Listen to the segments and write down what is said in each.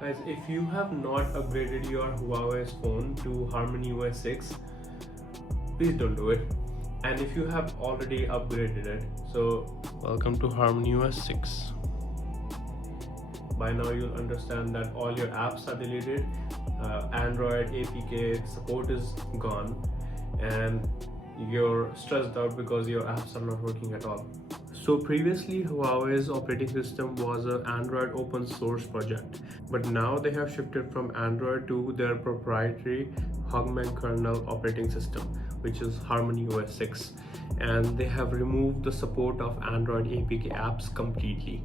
Guys, if you have not upgraded your Huawei's phone to HarmonyOS 6, please don't do it. And if you have already upgraded it, so welcome to HarmonyOS 6. By now you'll understand that all your apps are deleted, Android APK support is gone, and you're stressed out because your apps are not working at all. So previously Huawei's operating system was an Android open source project, but now they have shifted from Android to their proprietary Huawei kernel operating system, which is HarmonyOS 6, and they have removed the support of Android APK apps completely.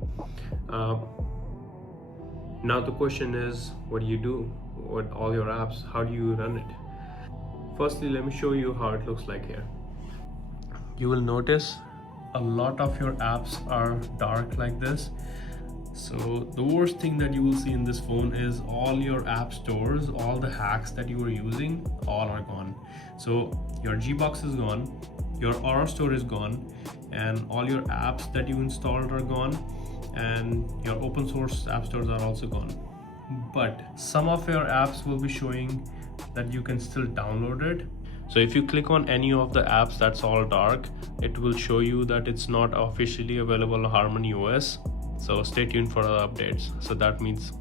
Now the question is, what do you do with all your apps? How do you run it? Firstly, let me show you how it looks like here. You will notice a lot of your apps are dark like this. So the worst thing that you will see in this phone is all your app stores, all the hacks that you were using, all are gone. So your Gbox is gone, your Aura store is gone, and all your apps that you installed are gone, and your open source app stores are also gone. But some of your apps will be showing that you can still download it. So if you click on any of the apps that's all dark, it will show you that it's not officially available on HarmonyOS. So stay tuned for the updates. So that means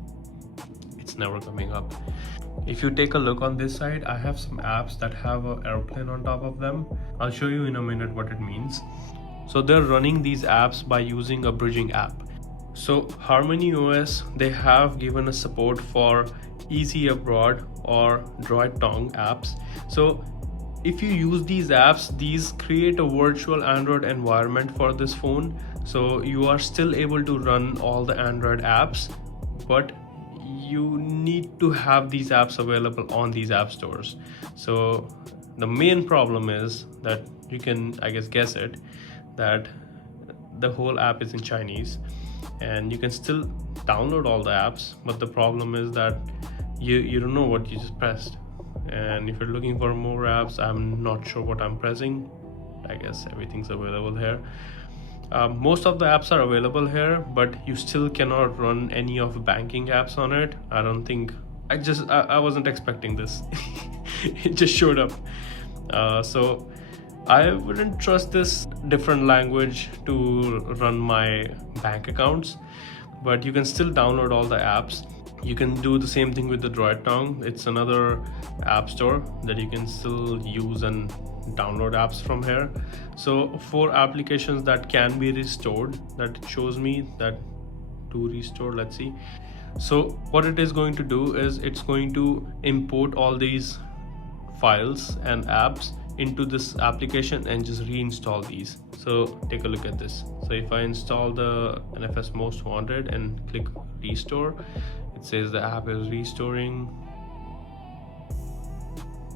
it's never coming up. If you take a look on this side, I have some apps that have an airplane on top of them. I'll show you in a minute what it means. So they're running these apps by using a bridging app. So HarmonyOS, they have given a support for EasyAbroad or DroidTong apps. So if you use these apps, these create a virtual Android environment for this phone. So you are still able to run all the Android apps, but you need to have these apps available on these app stores. So the main problem is that you can, I guess it, that the whole app is in Chinese, and you can still download all the apps, but the problem is that you don't know what you just pressed. And if you're looking for more apps, I'm not sure what I'm pressing. I guess everything's available here. Most of the apps are available here, but you still cannot run any of the banking apps on it. I don't think, I wasn't expecting this. It just showed up. So I wouldn't trust this different language to run my bank accounts, but you can still download all the apps. You can do the same thing with the DroidTong. It's another app store that you can still use and download apps from here. So for applications that can be restored, that it shows me that to restore, let's see. So what it is going to do is it's going to import all these files and apps into this application and just reinstall these. So take a look at this. So if I install the NFS Most Wanted and click restore, it says the app is restoring.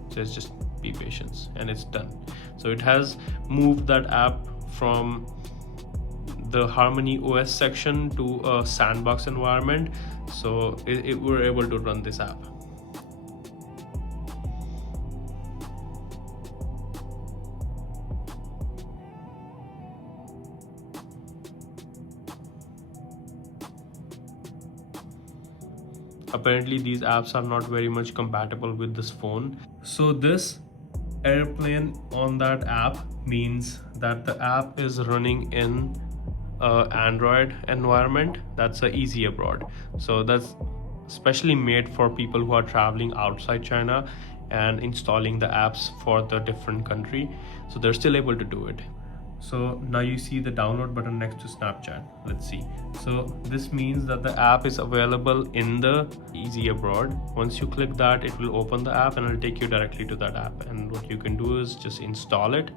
It says just be patient, and it's done. So it has moved that app from the HarmonyOS section to a sandbox environment, so we're able to run this app. Apparently these apps are not very much compatible with this phone. So this airplane on that app means that the app is running in Android environment. That's a EasyAbroad. So that's specially made for people who are traveling outside China and installing the apps for the different country. So they're still able to do it. So now you see the download button next to Snapchat. Let's see. So this means that the app is available in the EasyAbroad. Once you click that, it will open the app and it'll take you directly to that app. And what you can do is just install it.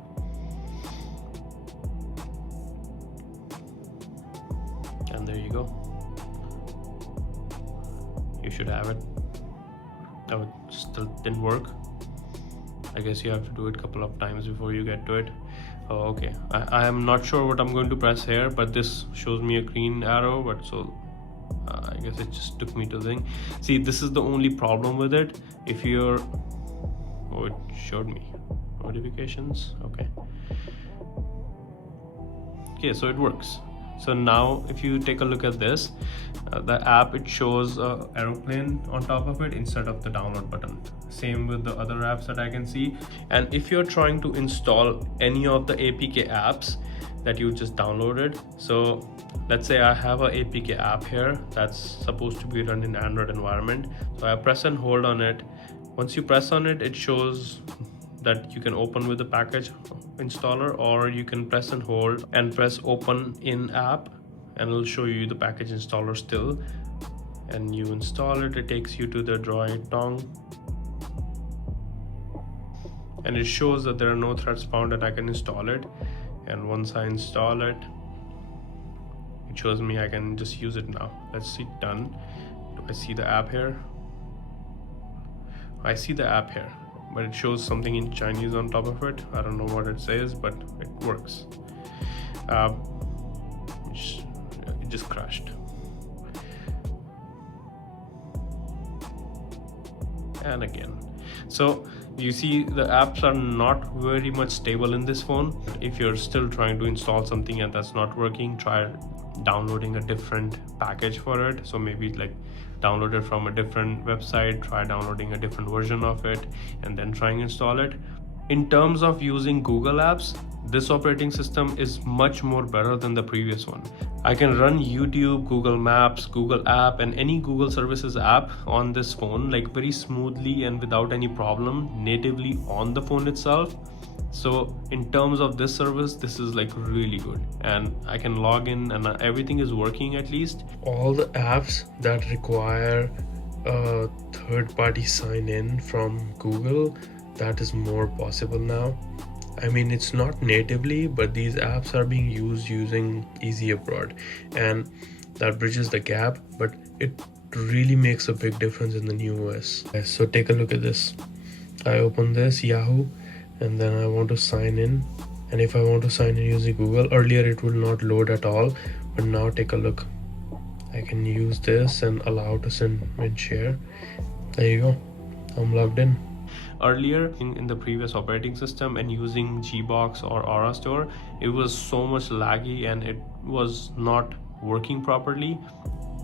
And there you go. You should have it. Oh, it still didn't work. I guess you have to do it a couple of times before you get to it. Oh, okay. I am not sure what I'm going to press here, but this shows me a green arrow, but so I guess it just took me to the thing. See, this is the only problem with it. If you're, oh, it showed me notifications. Okay, so it works. So now if you take a look at this, the app, it shows an aeroplane on top of it instead of the download button. Same with the other apps that I can see. And if you're trying to install any of the APK apps that you just downloaded, so let's say I have a APK app here that's supposed to be run in Android environment. So I press and hold on it. Once you press on it, it shows that you can open with the package installer, or you can press and hold and press open in app, and it'll show you the package installer still, and you install it. It takes you to the DroidTong, and it shows that there are no threats found and I can install it. And once I install it, it shows me I can just use it now. Let's see, done. Do I see the app here? I see the app here, but it shows something in Chinese on top of it. I don't know what it says, but it works. It just crashed. And again. So you see the apps are not very much stable in this phone. If you're still trying to install something and that's not working, try downloading a different package for it. So maybe like download it from a different website, try downloading a different version of it, and then trying to install it. In terms of using Google apps, this operating system is much more better than the previous one. I can run YouTube, Google Maps, Google App, and any Google Services app on this phone like very smoothly and without any problem natively on the phone itself. So in terms of this service, this is like really good, and I can log in and everything is working. At least all the apps that require a third-party sign-in from Google, that is more possible now. I mean, it's not natively, but these apps are being used using EasyAbroad, and that bridges the gap, but it really makes a big difference in the new OS. So take a look at this. I open this Yahoo, and then I want to sign in, and if I want to sign in using Google, earlier it would not load at all, but now take a look. I can use this and allow to send and share. There you go, I'm logged in. Earlier in the previous operating system and using Gbox or Aura Store, it was so much laggy and it was not working properly.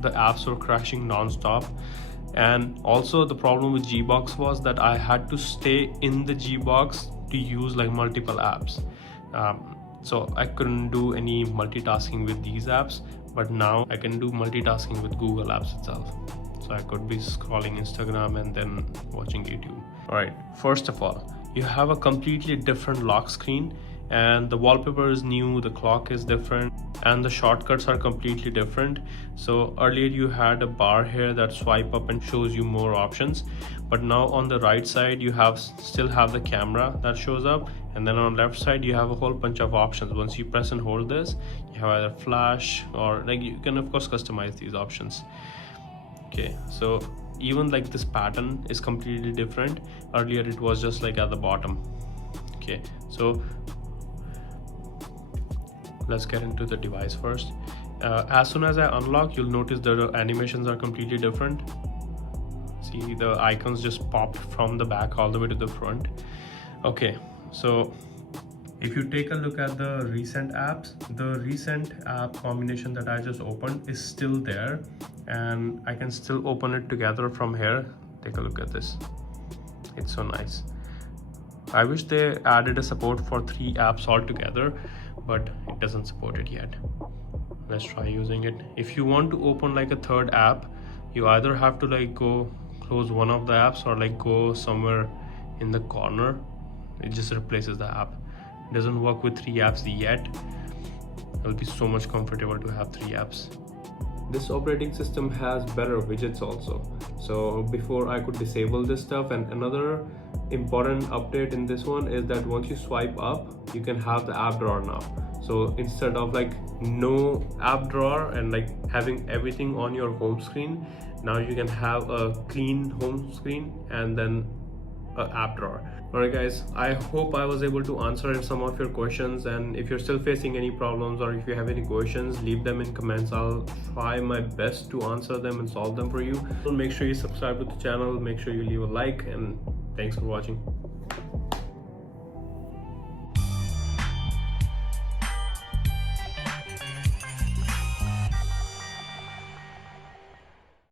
The apps were crashing non-stop. And also the problem with Gbox was that I had to stay in the Gbox to use like multiple apps. So I couldn't do any multitasking with these apps, but now I can do multitasking with Google Apps itself. So I could be scrolling Instagram and then watching YouTube. All right, first of all, you have a completely different lock screen, and the wallpaper is new, the clock is different, and the shortcuts are completely different. So earlier you had a bar here that swipe up and shows you more options, but now on the right side you still have the camera that shows up, and then on the left side you have a whole bunch of options. Once you press and hold this, you have either flash or like you can of course customize these options. Okay, so even like this pattern is completely different. Earlier it was just like at the bottom. Okay, so let's get into the device first. As soon as I unlock, you'll notice the animations are completely different. See, the icons just popped from the back all the way to the front. Okay, so if you take a look at the recent apps, the recent app combination that I just opened is still there, and I can still open it together from here. Take a look at this. It's so nice. I wish they added a support for 3 apps altogether, but it doesn't support it yet. Let's try using it. If you want to open like a third app, you either have to like go close one of the apps or like go somewhere in the corner. It just replaces the app. It doesn't work with 3 apps yet. It'll be so much comfortable to have 3 apps. This operating system has better widgets also. So before I could disable this stuff, and another important update in this one is that once you swipe up, you can have the app drawer now. So instead of like no app drawer and like having everything on your home screen, now you can have a clean home screen and then an app drawer. Alright guys, I hope I was able to answer some of your questions, and if you're still facing any problems or if you have any questions, leave them in comments. I'll try my best to answer them and solve them for you. So make sure you subscribe to the channel, make sure you leave a like, and thanks for watching.